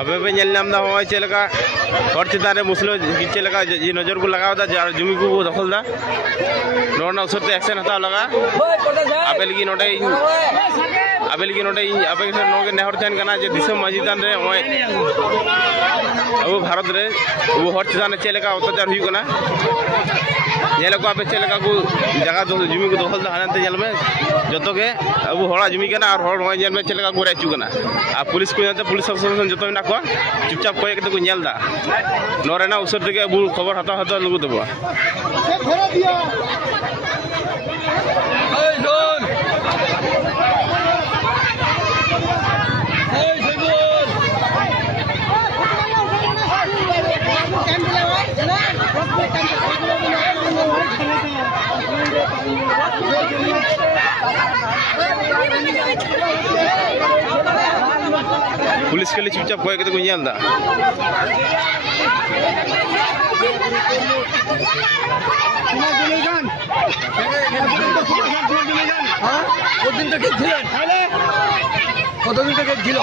अबे नेलनाम दा होय चेलका और चितारे मुस्लिम चेलका जी नजर को लगाव दा जमी को दखल दा नोना उसर ते एक्शन हता लगा आबेलगी नोडे आबे नोगे नेहर थान कना जे दिसम मजिदान रे होय अब भारत रे वो हर चिताने चेलका अत्याचार हुई कना नेलको आपे चेलका को जगह दो जमी को दखल दा हानते जेल में जतो के अब होड़ा जमी कना और होड़ होय जेल में चेलका को रेचु कना आ पुलिस को जानते पुलिस अफसर जतो ना को चुपचाप कोई के को नेल दा नोरेना उसर ते अब खबर हता हता लगु देबो पुलिस के लिए चुपचाप कोई के तो नेल दा কতদিন থেকে ছিলেন কতদিন থেকে ছিল